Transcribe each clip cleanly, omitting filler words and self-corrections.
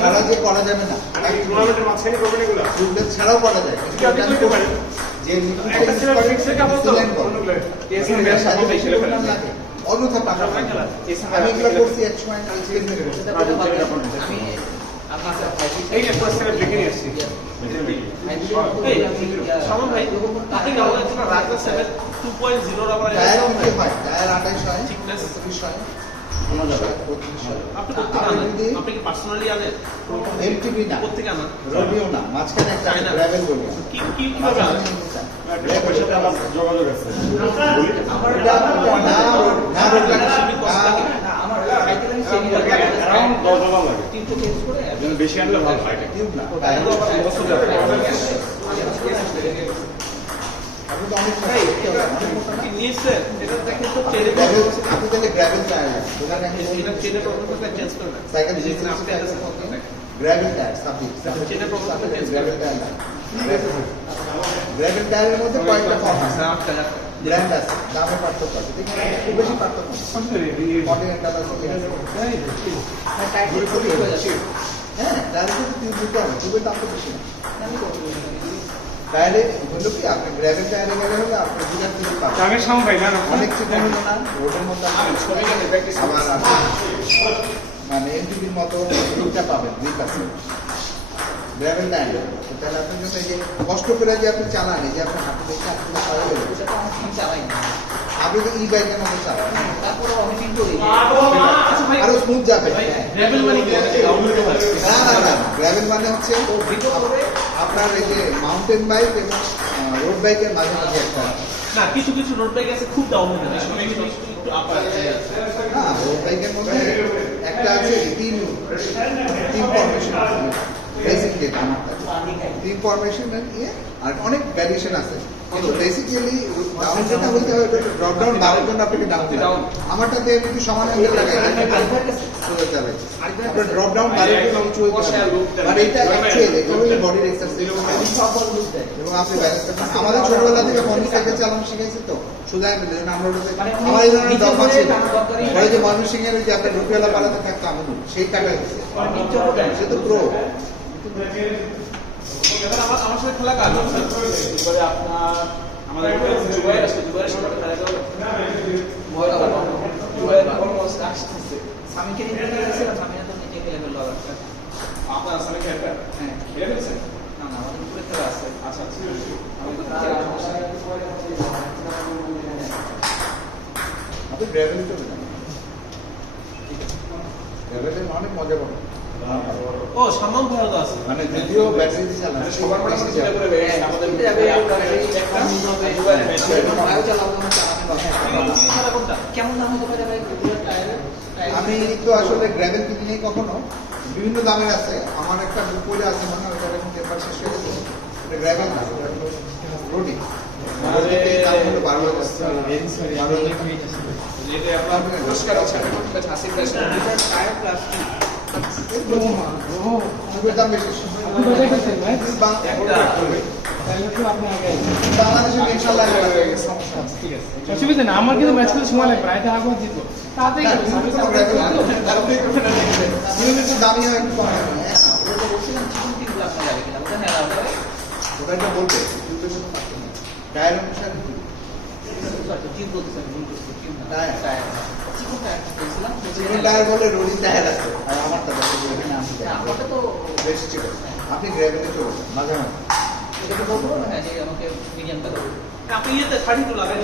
ছাড়া যে করা যাবে না, ছাড়াও করা যায় অন্যথা টাকা আমি এগুলো করছি এক সময় যোগাযোগ আছে বেশি আনলে ভালো হয় গ্রাভেল টায়ারের মধ্যে কয়েকটা ফর্ম আছে, ব্র্যান্ড আছে, দামের পার্থক্য আছে, খুব বেশি পার্থক্য কন্টিনেন্টাল আছে, হ্যাঁ টায়ারের কিন্তু টিউব দিতে হবে, টিউবের দাম তো বেশি না। টায়ারে হলো কি আপনি গ্রাভেল টায়ারে গেলে হলে আপনি দুটার টিউব পাবেন, অনেক চিকন হলো না, রোডের মধ্যে আবার মানে এমটিভির মতো টিউবটা পাবেন 2%। গ্রাভেল টায়ার তাহলে আপনার জন্য এই যে কষ্ট করে যে আপনি চালান, এই যে আপনি হাতে দেখে আপনি চালাই না, আপনি তো ই বাইকের মতো চালান, তারপরে অনেকদিন করি আরো স্মুথ যাবে। গ্রাভেল মানে না, গ্রাভেল মানে হচ্ছে আপনার এই যে মাউন্টেন বাইক এবং রোড বাইকের মাঝে মাঝে একটা না, কিছু কিছু রোড বাইক আছে খুব ডাউন হয়ে যায়, একটু আপার না, রোড বাইকের মধ্যে একটা আছে তিন ফরমেশন বেসিকলি আমারটা তিন ফরমেশন নিয়ে আর অনেক ভ্যারিয়েশন আছে, কিন্তু বেসিক্যালি ডাউন যেটা বলতে হয় ড্রপ ডাউন বাড়ার জন্য আপনাকে ডাউন আমারটাতে একটু সমান অ্যাঙ্গেল লাগাই আপনার ড্রপ ডাউন বাড়ার জন্য উঁচু হইতে হবে, আর এটা অ্যাকচুয়ালি এটা হলো বডির এক্সারসাইজ এবং আপনি ব্যালেন্স করতে আমাদের ছোটবেলা থেকে মোটরসাইকেল চালানো শিখাইছে তো শুধু আমরা আমার এই ধরনের দরকার ছিল পরে যে ময়মনসিংহের যে আপনার রুপিওয়ালা পালাতে থাকতো আমুল সেই কাটা হয়েছে সে তো প্রো আমার সাথে খেলা কাজ এবারে আপনার আমাদের দুবাইয়ের আসছে, দুবাইয়ের সাথে খেলা গেল দুবাইয়ের অলমোস্ট আসছে স্বামীকে নিয়ে গেছিলাম, স্বামী তো নিজে খেলে ফেললো আবার আপনার স্বামী খেলবে, হ্যাঁ খেলে ফেলছে না না আমাদের উপরে খেলা আছে। আচ্ছা আপনি গ্র্যাভেলে চলে যান, গ্র্যাভেলে অনেক মজা পাবেন। ও সামাম ভালো আছে মানে যদিও ব্যাটারি দিয়ে চালান সবার পরে আমরা চিন্তা করে আমাদের যাবে কেমন দাম হতে পারে ভাই টায়ারের? আমি তো আসলে গ্র্যাভেল কিনি কখনো, বিভিন্ন দামের আছে, আমার একটা বুক করে আছে মনে হয় ওটার এখন পেপার শেষ হয়ে গেছে, এটা গ্র্যাভেল না, রোডি দাম হলো 12,000 পুরস্কার আছে হাসির প্রাইস টায়ার প্লাস দাম বেশি বাংলাদেশে ইনশাআল্লাহ অসুবিধা না, আমার কিন্তু ম্যাচ করতে সময় লাগবে, এটা আগে জিতবো তাড়াতাড়ি দামি হয় একটু কম ওটা বলতে টায়ার অনুসারে টায়ার বলে রোডি টায়ার আছে আর আমারটা বেশ ঠিক আছে। আপনি গ্র্যাভেলে চলে যান মাঝে মাঝে আপনি ইয়েতে 32 লাগাই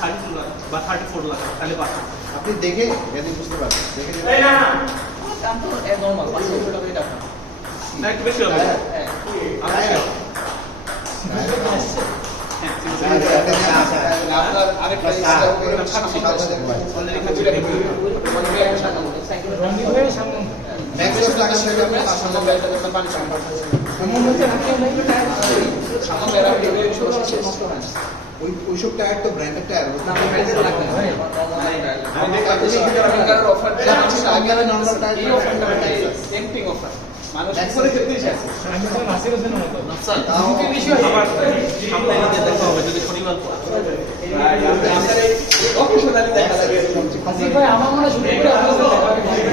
32 লাগাই বা 34 লাগাই তাহলে পাচ্ছেন আপনি দেখে যদি বুঝতে পারবেন দেখে দাম তো নরমাল 500 টাকা এটা না একটু বেশি হবে আপনার আরেকটা ম্যাক্সিমাম লাগানো হয়ে যাবে ওইসব টায়ার তো ব্র্যান্ডেড টায়ার মানুষ করে খেতেই চাইছে যদি শনিবার দেখা যাবে ভাই আমার মনে হয় শুরু করে আপনার সাথে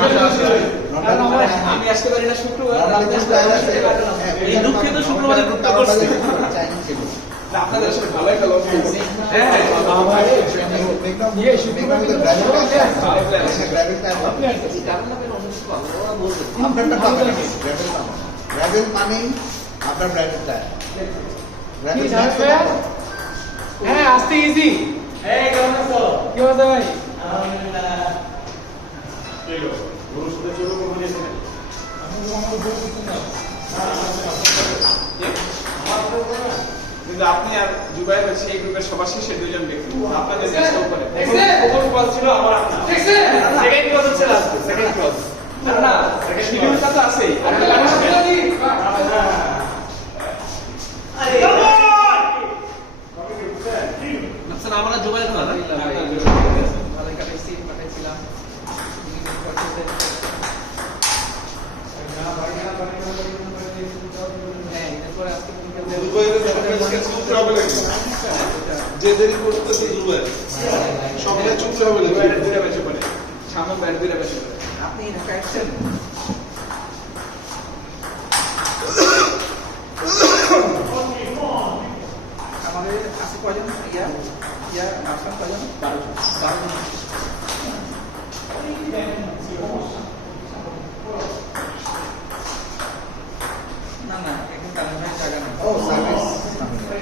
দেখা হবে। কারণ আমার আমি আসতে পারি না শুক্রবার, নরমালি আপনি কিন্তু আসতে পারেন না। এই দুঃখিত শুক্রবারে গ্রুপটা করছি। চাইনিজ ছিল আপনাদের সাথে ভালোই খেলো। হ্যাঁ, বাবা ইয়ে শুক্রবার কিন্তু গ্র্যাভেল টাইপ আপনি আসছেন। আপনারটা পাবেন গ্র্যাভেল পাবেন গ্র্যাভেল মানেই আপনার ব্র্যান্ডেড টাইপ কি জানেন ভাই? হ্যাঁ আসতে ইজি। এই কেমন আছো? কি হতে ভাই? কিন্তু আপনি আর জুবাইর সেই গ্রুপের সবার শেষে দুইজন ব্যক্তি আপনাদের চেষ্টা করে প্রথম ক্লাস ছিল আমার আপনার সেকেন্ড ক্লাস হচ্ছে লাস্ট সেকেন্ড ক্লাস না না সেকেন্ড ক্লাস তো আছেই আর আচ্ছা আমরা জুবাইর না ভালোই কাটাইছি, পাঠাইছিলাম। হ্যাঁ, এরপরে আজকে যে দেরি করতেছে জুবাইর সবাই চুপ হবে জুবাইরের দুইটা ব্যাচে পড়ে সামনে ব্যাট দুইটা ব্যাচে পড়ে আপনি ঢাকা আসছেন? আমাদের আছে কয়জন? ইয়া আসলাম কয়জন? 12 জন। না না, এখন কারণ জায়গা নেই। ও সার্ভিস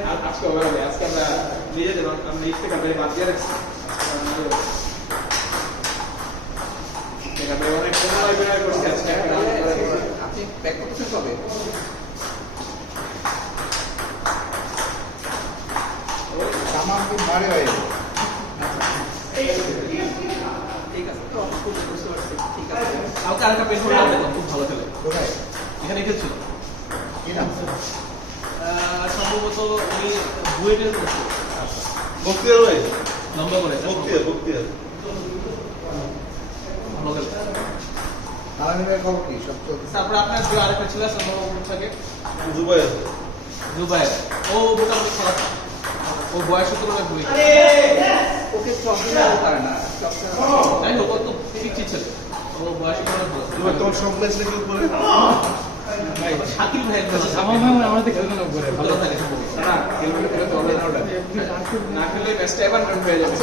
আর আজকে হবে হবে আজকে আমরা নিজেদের আমরা ইফতেখার বাড়ি বাদ দিয়ে রাখছি এখানে অনেক সময় বের করছি আজকে আপনি ব্যাক করতেছেন কবে? সামান কি মারে ভাই ঠিক আছে, তো খুব বুঝতে পারছি। ঠিক আছে, কালকে আরেকটা পেন করলে খুব ভালো খেলে। কোথায় এখানে খেলছিল কি নাম সম্ভবত উনি বুয়েটের করছে বক্তিয়ার ভাই লম্বা করে বক্তিয়ার ভালো খেলে। আলামিনের খবর কি সব চলছে তারপরে আপনার যে আরেকটা ছিল সম্ভবত থাকে জুবাইর দুবাই, ও মোটামুটি খেলা ও বয়সের তুলনায় ভুল ওকে চকলেট পারে না তাই তো কত পিচ্ছি ছিল ও বয়সের তুলনায় ভালো জুবাইর তোমার সব ম্যাচ নাকি উপরে শাকিল ভাই আমার ভাই আমাদের খেলতে না করে ভালো থাকে না খেলবে খেলে তো হবে না ওটা না খেলে ম্যাচটা এবার রান হয়ে যাবে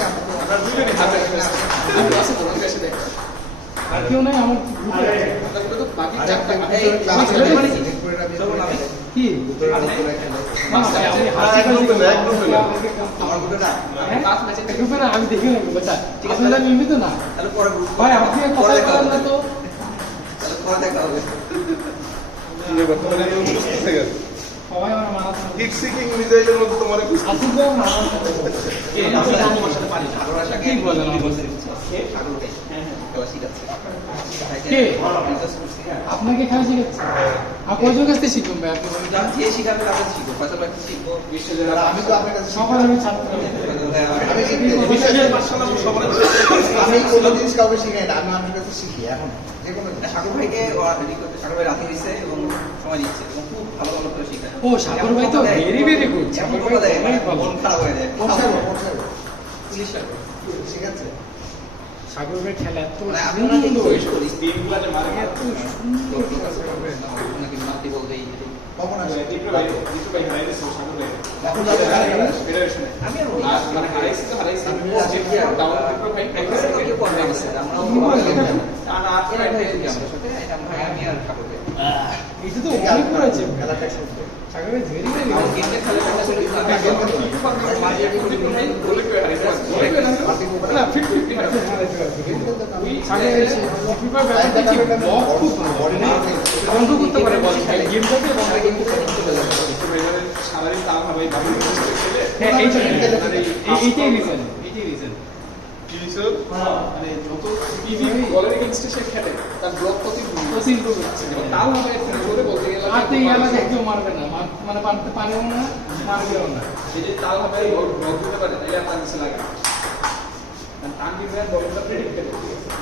আমরা দুইজনই হাতে ম্যাচটা আছে তো রঙ এসে দেখো আর কেউ নাই আমার গ্রুপে। তাহলে তো বাকি আর চারটা একটা এই ক্লাস খেলে করে মানে কি? ঠিক করে আমি কি দুপুরে খেলে না, না, ভাই, আমি হাসি এক গ্রুপে না, পাইছি। এক গ্রুপে না। আমার গুলো না হ্যাঁ? পাঁচ ম্যাচে গ্রুপে না, আমি দেখি না বুঝা ঠিক আছে। আসলে আমি নিয়মিত না তাহলে পরে গ্রুপ ভাই আপনি কথা বলেন না তো তাহলে পরে দেখা হবে বর্তমানে সুস্থ থেকে সবাই আমার মানা হিট সিকিং মিসাইলের মধ্যে তোমার একটু আসিফ ভাই আমার মানা কে আমি আমার সাথে পারি না আরো কি বলেন আপনি? কে সাগর ভাই খেলা শিখাচ্ছে কে? রিসার্চ করছি আপনাকে খেলা শিখাচ্ছে আর কয়জন কাছ থেকে শিখবেন ভাই আপনি বলেন? যারা যে শিখাবে তাদের শিখবো ফয়সাল ভাই শিখবো বিশ্বজোড়া আর আমি তো আপনার কাছে সকাল আমি ছাত্র আমি শিখতে বিশ্বজোড়া মাশাআল্লাহ সবার আমি কোনো জিনিস কাউকে শিখাই না আমি আপনার কাছে শিখি এখন যে কোনো জিনিস। সাগর ভাইকে সাগর ভাই রাতে হয়েছে এবং সময় দিচ্ছে এবং খুব ভালো ভালো করে শিখায় ও সাগর ভাই তো ভেরি ভেরি গুড এমন সাগর কথা ভাই দেয় অনেক ভালো মন খারাপ হয়ে যায় পৌঁছাবো পৌঁছাবো পুলিশ সাগর ঠিক আছে সাগর ভাই খেলা এত মানে আপনারা যে সুন্দর জিজ্ঞেস করি টিমগুলো যে মারে এত সুন্দর নাকি মাতি বলতে কখন আসবে দীপু ভাই হারাইছে সাগর ভাই এখন যাবে না এটা শুনে আমি আর আর মানে হারাইছে তো হারাইছে ডাউন দীপু ভাই কেউ করবে না আমরাও আমি আর সাগর ভাই এটা তো অনেক করেছে খেলাটা শুনবে সাগর ভাই ভেরি ভেরি আমার গেমটা খেলে খেলে চলে বলে কেউ হারাইছে বলে কেউ না না 50-50 ম্যাচে হারাইছে সাগর ভাই ফিফা ব্যাপারটা কি ব্লক খুব বন্ধ করতে পারে বল খেলে গেমটাকে বন্ধ করতে পারে সারাদিন তাও হবে বাকি খেলে হ্যাঁ এইটাই রিজন কি স্যার মানে যত ইজি বলের এগেইনস্টে সে খেলে তার ব্লক প্রতি ইমপ্রুভ হচ্ছে তাও হবে জোরে বলতে গেলে আর তো ইয়ালাকে কেউ মারবে না মানে পারতে পারেও না মারবেও না এই যে তাও হবে ব্লক দিতে পারে তাহলে আপনার কিছু লাগে না তানভীর ভাই বলটা প্রেডিক্ট করে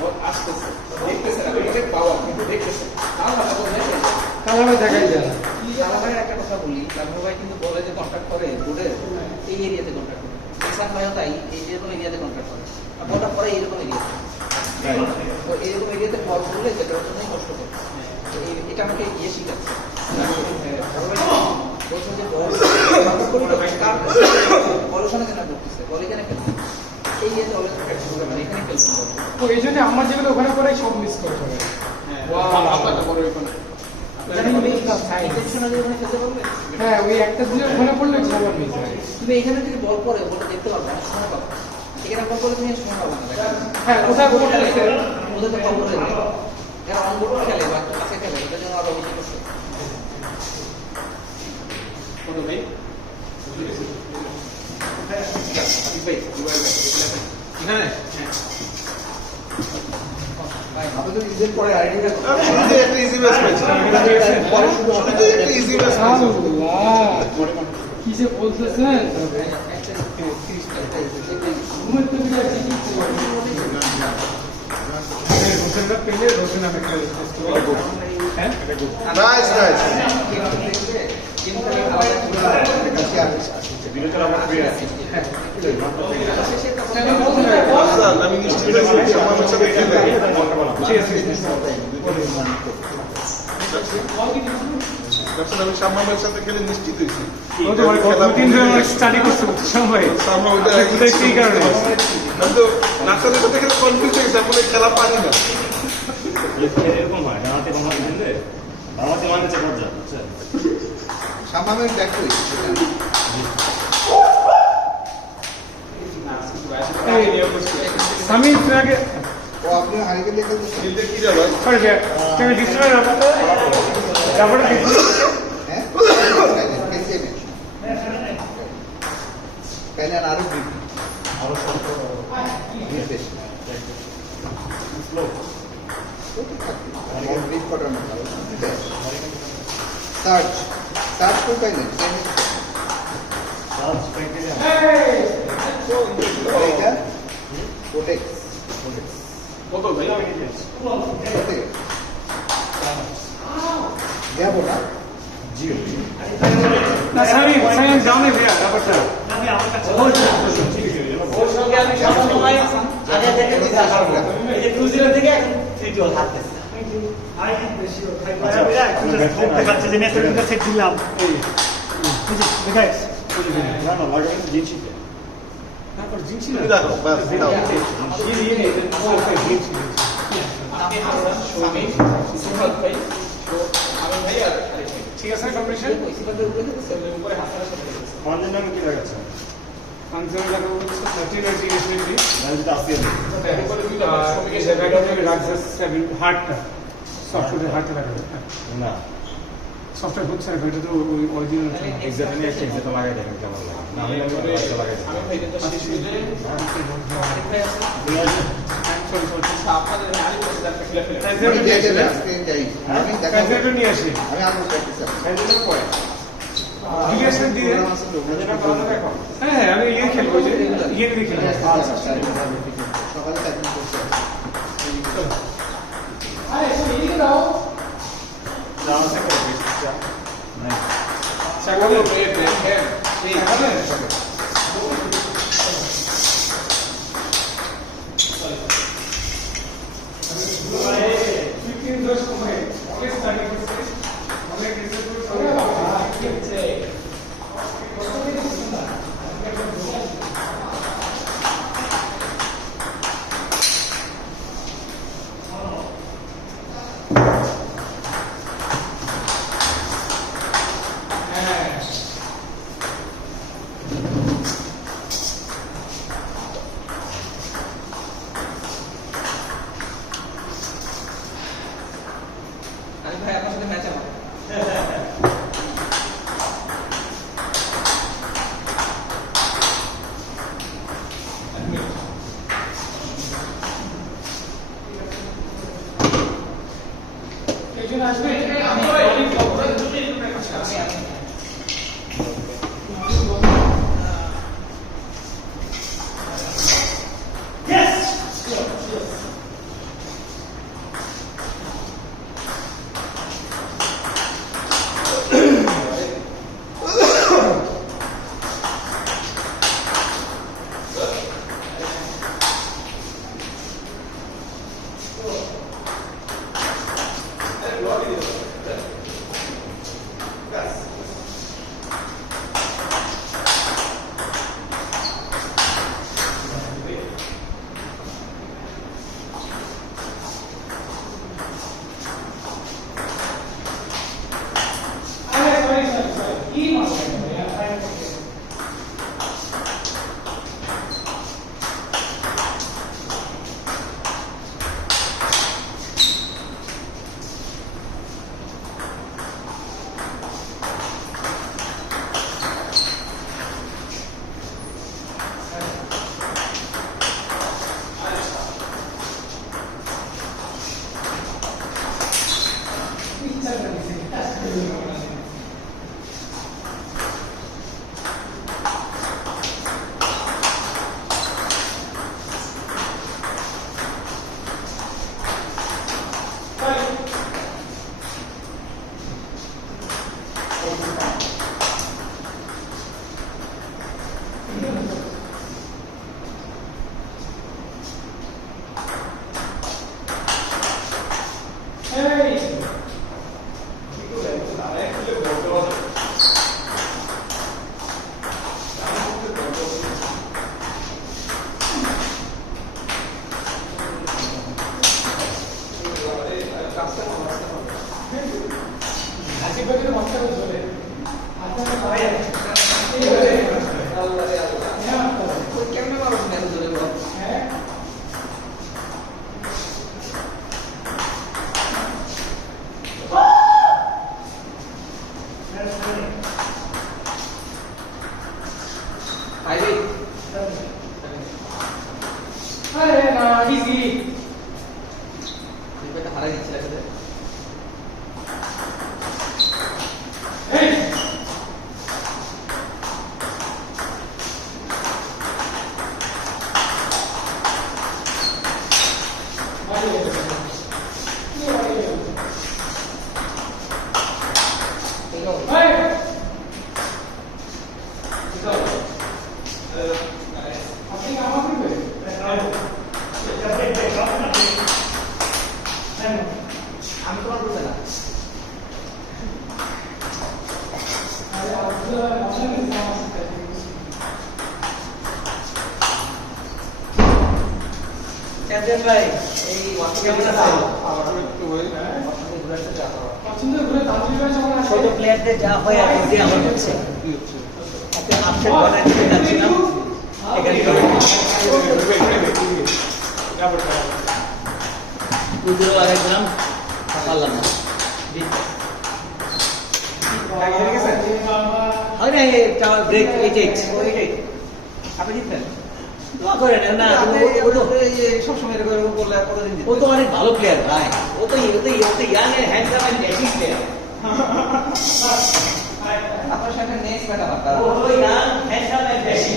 বল আসতেছে দেখতেছে না প্রেডিক্ট পাওয়ার কিন্তু দেখতেছে তাও হবে বল দেখে তাহলে দেখাই যায় না সাগর ভাইয়ের একটা কথা বলি সাগর ভাই কিন্তু বলে যে কন্ট্যাক্ট করে বোর্ডের এই এরিয়াতে কন্ট্যাক্ট করে ইসান ভাইও তাই এই যে কোনো এরিয়াতে কন্ট্যাক্ট করে আর বলটা পরে এইরকম এরিয়াতে তো এরকম এরিয়াতে বল করলে যেটা জন্যই কষ্ট করে তো এটা আমাকে ইয়ে শিখাচ্ছে বলছেন যে বল করি তো কার বল ওখানে কেন করতেছে বল এখানে কেন এই ইয়েতে অলওয়েজ প্র্যাকটিস করে মানে এখানে খেলতে হবে তো এই জন্য আমার যেগুলো ওখানে পড়ে সব মিস করতে হবে হ্যাঁ ওই একটা দিলে ওখানে পড়লে সবার মিস হয় তুমি এখানে যদি বল পড়ে বলটা দেখতে পাবে না সময় পাবে এখানে বল পড়লে তুমি সময় পাবে না হ্যাঁ কোথায় বল ওদের তো বল করে দেবে এরা অনবোর্ড খেলে বা কাছে খেলে এটার জন্য আরো বেশি কষ্ট আপনি তো নিজের পরে আইডিটা শুরুতে একটা ইজি ম্যাচ পেয়েছি শুরুতে একটা ইজি ম্যাচ পেয়েছি কি যে বলতেছেন ঘুমের তো বিরাট রোশনটা পেলে রোশন আমি একটা রিকোয়েস্ট করবো হ্যাঁ নাইস নাইস আমি নিশ্চিত আমার সাথে খেলে যখন আমি শাম্মামের সাথে খেলে নিশ্চিত হয়েছি স্টাডি করতে সময় শাম্মা ওইটা সেই কারণে আমি তো নাসারের সাথে খেলে কনফিউজ হয়েছি আমি খেলা পারি না এরকম হয় জামাতে কমাতে দিলে জামাতে মানে চেপর যায় বুঝছেন সামামের ব্যাক করি আমি আগে ও আপনি হারিকে দেখে খেলতে কি যাবে তুমি ডিস্ট্রিবিউট তারপরে হ্যাঁ খেলতে নেই কাইলে আরো গ্রিপ আরো শক্ত গ্রিপ বেশি গ্রিপ করার মতো সার্চ সার্চ করে পাইলে এটা প্রোটেক্ট বোতল ভাই যাবো না না সামি সামি জানে ভাইয়া ব্যাপারটা ওর সঙ্গে আমি সবসময় আগে থেকে দিতে আসা এই যে 2-0 থেকে এখন 3-2 হারতেছে দেখাচ্ছে যে নেটওয়ার্কিংটা সেট দিলাম দেখাইস না না লাগে জিনিস তারপর জিনিস না দেখো বাস দাও ঠিক আছে কম্পিটিশন আমাদের নামে কি লাগাচ্ছে ফাংশন লাগাবো 30 ইনিশিয়ালি নাইজটা আসছে হার্টটা সফটওয়্যার হার্টটা লাগাবো না সফটওয়্যার হচ্ছে না এটা তো ওই অরিজিনাল এক্সাক্টলি একটা এক্সাক্ট লাগাই দেখেন কেমন লাগে না আমি লাগাই আমি ভাই কিন্তু শেষ মিলে আপনাদের আগে বসে একটা খেলা ফেলে আমি দেখে আজকে যাই আমি দেখা কনসেন্ট্রেট নিয়ে আসি আমি আরো প্র্যাকটিস করব কনসেন্ট্রেট পরে ডিএসএল দিয়ে হ্যাঁ হ্যাঁ আমি ইয়ে খেলবো যে ইয়ে দিয়ে খেলবো সকালে প্র্যাকটিস করতে আরে এই দাও সাগরে ব্রেড দেখেন এই আমি ভাই আপনার সাথে ম্যাচ আমার একজন আসবে কেমনে মারো এত জোরে বল আরে না ইজি হারাই দিচ্ছে রাখতে এই আপনি আমার দিবে আমি তোমার করবে না আরে আব্দুল্লাহ মশাই সামনে চ্যাম্পিয়ন ভাই এই কেমন আছে পছন্দ করে তাড়াতাড়ি করে যখন আসে ছোট প্লেয়ারদের যা হয় এখন দিয়ে আমার হচ্ছে আপনি আপসেট বানায় দিতে যাচ্ছিলাম এখানে পুজো লাগাইছিলাম পারলাম না হয় না ব্রেক 88 আপনি জিতলেন দোয়া করেন না সবসময় এরকম করলে কতদিন ও তো অনেক ভালো প্লেয়ার ভাই ও তো ইয়াং এর হ্যান্ডসাম এন্ড ব্যাটিং প্লেয়ার আপনার সাথে নেক্সট ম্যাচ আমার ও ইয়াং হ্যান্ডসাম এন্ড ব্যাটিং